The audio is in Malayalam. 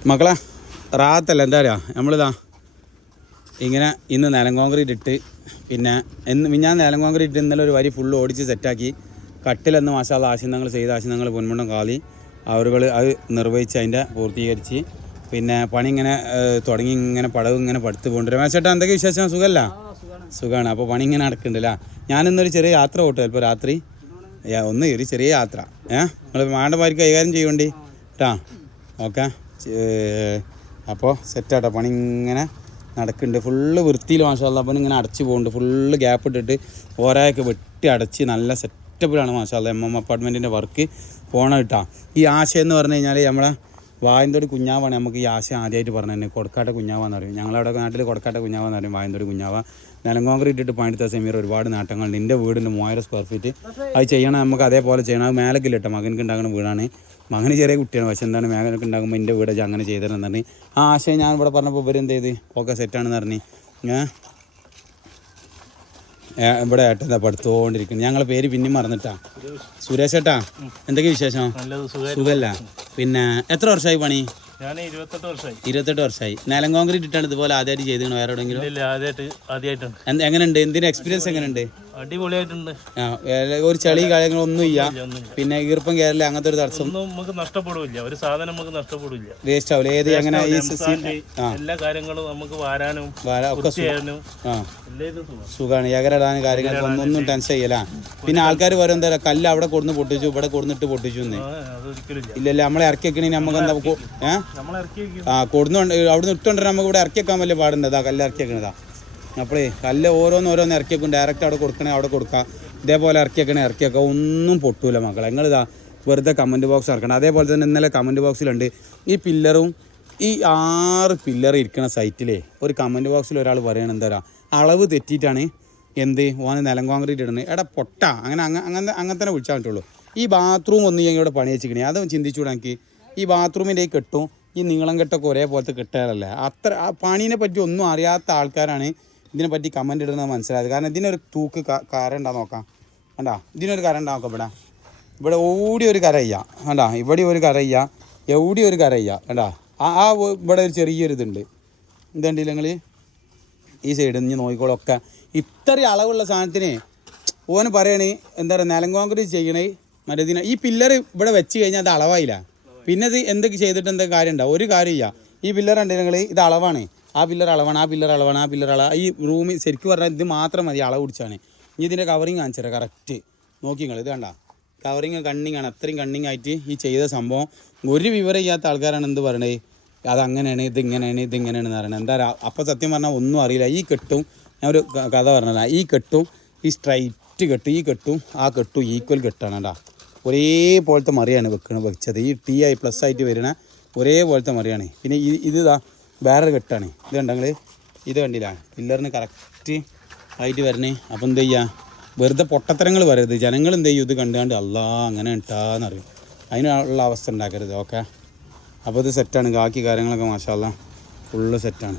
മക്കളെ റാത്തല്ല എന്താ പറയുക നമ്മളിതാ ഇങ്ങനെ ഇന്ന് നിലം കോൺക്രീറ്റ് ഇട്ട് പിന്നെ എന്ന് ഞാൻ നിലം കോൺക്രീറ്റ് ഇട്ട് ഇന്നലെ ഒരു വരി ഫുള്ള് ഓടിച്ച് സെറ്റാക്കി കട്ടിലെന്ന് മാസാല ആശയങ്ങൾ ചെയ്ത ആശയങ്ങൾ പൊന്മുണ്ടം കാളി അവരുകൾ അത് നിർവഹിച്ച് അതിന്റെ പൂർത്തീകരിച്ച് പിന്നെ പണി ഇങ്ങനെ തുടങ്ങി ഇങ്ങനെ പടവ് ഇങ്ങനെ പടുത്ത് പോകുന്നുണ്ട് മേശേട്ടാ എന്തൊക്കെ വിശേഷം? സുഖമല്ല? സുഖമാണ് അപ്പോൾ പണി ഇങ്ങനെ നടക്കുന്നുണ്ടല്ല ഞാനിന്നൊരു ചെറിയ യാത്ര പോട്ടെ ചിലപ്പോൾ രാത്രി? ഒന്ന് ഒരു ചെറിയ യാത്ര. ഏഹ് നിങ്ങൾ വേണ്ട മാണ്ടമാർക്ക് കൈകാര്യം ചെയ്യണ്ടി കേട്ടാ ഓക്കെ. അപ്പോൾ സെറ്റാട്ടോ പണി ഇങ്ങനെ നടക്കുന്നുണ്ട് ഫുള്ള് വൃത്തിയിൽ മാഷാല്ല അപ്പം ഇങ്ങനെ അടച്ച് പോകുന്നുണ്ട് ഫുള്ള് ഗ്യാപ്പ് ഇട്ടിട്ട് ഓരോയൊക്കെ വെട്ടി അടച്ച് നല്ല സെറ്റപ്പിലാണ് മാഷാല്ല എം എം അപ്പാർട്ട്മെന്റിന്റെ വർക്ക് പോണ കേട്ടോ ഈ ആശയം എന്ന് പറഞ്ഞു കഴിഞ്ഞാൽ നമ്മളെ വായന്തോടി കുഞ്ഞാവാണ് നമുക്ക് ഈ ആശയം ആദ്യമായിട്ട് പറഞ്ഞു തന്നെ കൊടക്കാട്ട കുഞ്ഞാവാന്ന് പറയും. ഞങ്ങളവിടെ നാട്ടിൽ കൊടക്കാട്ട കുഞ്ഞാവാന്ന് പറയും വായന്തോടി കുഞ്ഞാവ. നിലം കോൺക്രീറ്റ് ഇട്ട് പണിയെടുത്ത സെമീർ ഒരുപാട് നേട്ടങ്ങളുണ്ട് എന്റെ വീടിന്റെ മൂവായിരം സ്ക്വയർ ഫീറ്റ് അത് ചെയ്യണം നമുക്ക് അതേപോലെ ചെയ്യണം. അത് മേലക്കില്ല കേട്ടോ മകനക്ക് ഉണ്ടാകുന്ന വീടാണ്. മകന് ചെറിയ കുട്ടിയാണ് പക്ഷെ എന്താണ് മേഘനൊക്കെ ഉണ്ടാകുമ്പോൾ എന്റെ വീട് അങ്ങനെ ചെയ്തതെന്ന് പറഞ്ഞു. ആ ആശയം ഞാൻ ഇവിടെ പറഞ്ഞപ്പോൾ ഇവർ എന്ത് ചെയ്ത്? ഓക്കെ സെറ്റാണെന്ന് പറഞ്ഞ്. ഞാൻ ഇവിടെ ഏട്ടൻ പഠിത്തുകൊണ്ടിരിക്കുന്നു ഞങ്ങളെ പേര് പിന്നെയും മറന്നിട്ടാ. സുരേഷ് ഏട്ടാ എന്തൊക്കെ വിശേഷം? സുഖല്ല? പിന്നെ എത്ര വർഷമായി പണി? ഞാൻ ഇരുപത്തെട്ട് വർഷമായി ഇരുപത്തെട്ട് വർഷമായി നിലം കോൺക്രീറ്റ് ഇട്ടാണ് ഇതുപോലെ ആദ്യമായിട്ട് ചെയ്തിരുന്നു വേറെ എവിടെയെങ്കിലും? ആദ്യമായിട്ട് എങ്ങനെയുണ്ട്? എന്തിന്റെ എക്സ്പീരിയൻസ് എങ്ങനെയുണ്ട്? അടിപൊളിയായിട്ടുണ്ട്. ഒരു ചളി കാര്യങ്ങളൊന്നും ഇല്ല. പിന്നെ ഈർപ്പം കേരള അങ്ങനത്തെ ഒരു തടസ്സം. നമുക്ക് നഷ്ടപ്പെടില്ല. ഒരു സാധനം നമുക്ക് നഷ്ടപ്പെടില്ല. വേസ്റ്റ് ആവില്ല ഏത് എംസാൻഡ് എല്ലാ കാര്യങ്ങളും നമുക്ക് വാരാനും വാര ഒക്കെ സുഖമാണ് ഏകരടാനും കാര്യങ്ങൾ ഒന്നും ടെൻഷൻ ചെയ്യല പിന്നെ ആൾക്കാർ പറയും എന്താ കല്ല് അവിടെ കൊടുന്ന് പൊട്ടിച്ചു ഇവിടെ കൊടുന്നിട്ട് പൊട്ടിച്ചു ഇല്ലല്ലേ നമ്മളെ ഇറക്കി വെക്കണേ നമുക്ക് എന്താ ഏഹ് ഏ? നമ്മൾ നിന്ന് ഇട്ടുകൊണ്ട് നമുക്ക് ഇവിടെ ഇറക്കി വെക്കാൻ വല്ല പാടുണ്ടതാ കല്ല് ഇറക്കി വെക്കണതാ. അപ്പോഴേ കല്ല് ഓരോന്ന് ഓരോന്ന് ഇറക്കി ഡയറക്റ്റ് അവിടെ കൊടുക്കണേ അവിടെ കൊടുക്കാം. ഇതേപോലെ ഇറക്കിയേക്കണേ ഇറക്കിയേക്കാം. ഒന്നും പൊട്ടൂല മക്കളെ. നിങ്ങളിതാ വെറുതെ കമന്റ് ബോക്സ് ഇറക്കണം. അതേപോലെ തന്നെ ഇന്നലെ കമന്റ് ബോക്സിലുണ്ട് ഈ പില്ലറും ഈ ആറ് പില്ലർ ഇരിക്കുന്ന സൈറ്റിലേ ഒരു കമന്റ് ബോക്സിൽ ഒരാൾ പറയണത് എന്താ പറയുക അളവ് തെറ്റിയിട്ടാണ് എന്ത്? ഓന് നിലം കോൺക്രീറ്റ് ഇടുന്നത് എടാ പൊട്ട. അങ്ങനെ അങ്ങ- അങ്ങനെ അങ്ങനെ തന്നെ വിളിച്ചാൽ പറ്റുള്ളൂ ഈ ബാത്റൂം ഒന്ന് ഞാൻ ഇവിടെ പണി വെച്ചിക്കണേ അത് ചിന്തിച്ചുകൂടെ എനിക്ക്. ഈ ബാത്റൂമിന്റെ കെട്ടും ഈ നീളം കെട്ടൊക്കെ ഒരേപോലത്തെ കെട്ടുകളല്ലേ അത്ര ആ പണീനെ പറ്റി ഒന്നും അറിയാത്ത ആൾക്കാരാണ് ഇതിനെപ്പറ്റി കമന്റ് ഇടുന്നത് മനസ്സിലായത്. കാരണം ഇതിനൊരു തൂക്ക് ക- കര ഉണ്ടാ നോക്കാം. കണ്ടാ? ഇതിനൊരു കര ഉണ്ടാ നോക്കാം ഇവിടെ. ഇവിടെ ഓടി ഒരു കര ചെയ്യാം കണ്ടാ? ഇവിടെ ഒരു കര ചെയ്യാം എവിടെ ഒരു കര ചെയ്യാം കണ്ടാ? ആ ആ ഇവിടെ ഒരു ചെറിയൊരു ഇതുണ്ട്. ഇതുണ്ടല്ലോ നിങ്ങൾ ഈ സൈഡിൽ നിന്ന് നോക്കിക്കോളൊക്കെ. ഇത്രയും അളവുള്ള സാധനത്തിന് ഓന് പറയണേ എന്താ പറയുക നിലം കോൺക്രീറ്റ് ചെയ്യണേ. മറ്റേ ഇതിനെ ഈ പില്ലർ ഇവിടെ വെച്ച് കഴിഞ്ഞാൽ അത് അളവായില്ല. പിന്നെ ഇത് എന്തൊക്കെ ചെയ്തിട്ട് എന്തൊക്കെ കാര്യം ഉണ്ടാവും? ഒരു കാര്യമില്ല ഈ പില്ലർ ഉണ്ടെങ്കിൽ ഇത് അളവാണ്. ആ പില്ലർ അളവാണ് ആ പില്ലർ അളവാണ് ആ പില്ലർ അളവ് ഈ റൂമിൽ ശരിക്കും പറഞ്ഞാൽ ഇത് മാത്രം മതി അളവ് പിടിച്ചാണ്. ഇനി ഇതിന്റെ കവറിങ് കാണിച്ചു തരാം കറക്റ്റ് നോക്കി നിങ്ങൾ ഇത് കണ്ട? കവറിങ് കണ്ണിങ് ആണ്. അത്രയും കണ്ണിങ് ആയിട്ട് ഈ ചെയ്ത സംഭവം. ഒരു വിവരം ഇല്ലാത്ത ആൾക്കാരാണ് എന്ത് പറയണേ? അതങ്ങനെയാണ് ഇത് ഇങ്ങനെയാണ് ഇത് ഇങ്ങനെയാണെന്ന് പറയണത് എന്താ പറയുക അപ്പം സത്യം പറഞ്ഞാൽ ഒന്നും അറിയില്ല. ഈ കെട്ടും ഞാൻ ഒരു കഥ പറഞ്ഞതാ. ഈ കെട്ടും ഈ സ്ട്രൈറ്റ് കെട്ട് ഈ കെട്ടും ആ കെട്ടും ഈക്വൽ കെട്ടാണ് കേട്ടോ. ഒരേപോലത്തെ മറിയാണ് വെക്കണ വെച്ചത്. ഈ ടി ആയി പ്ലസ് ആയിട്ട് വരുന്ന ഒരേപോലത്തെ മറിയാണ്. പിന്നെ ഇത് ഇതാ വേറൊരു കെട്ടാണ്. ഇത് കണ്ടങ്ങൾ ഇത് കണ്ടില്ല. പില്ലറിന് കറക്റ്റ് ആയിട്ട് വരണേ. അപ്പം എന്ത് ചെയ്യുക വെറുതെ പൊട്ടത്തരങ്ങൾ വരരുത് ജനങ്ങൾ എന്ത് ചെയ്യും? ഇത് കണ്ടുകൊണ്ട് അല്ലാ അങ്ങനെ ഇട്ടാന്നറിയും അതിനുള്ള അവസ്ഥ ഉണ്ടാക്കരുത് ഓക്കെ അപ്പോൾ ഇത് സെറ്റാണ് ബാക്കി കാര്യങ്ങളൊക്കെ മാഷാല്ല ഫുള്ള് സെറ്റാണ്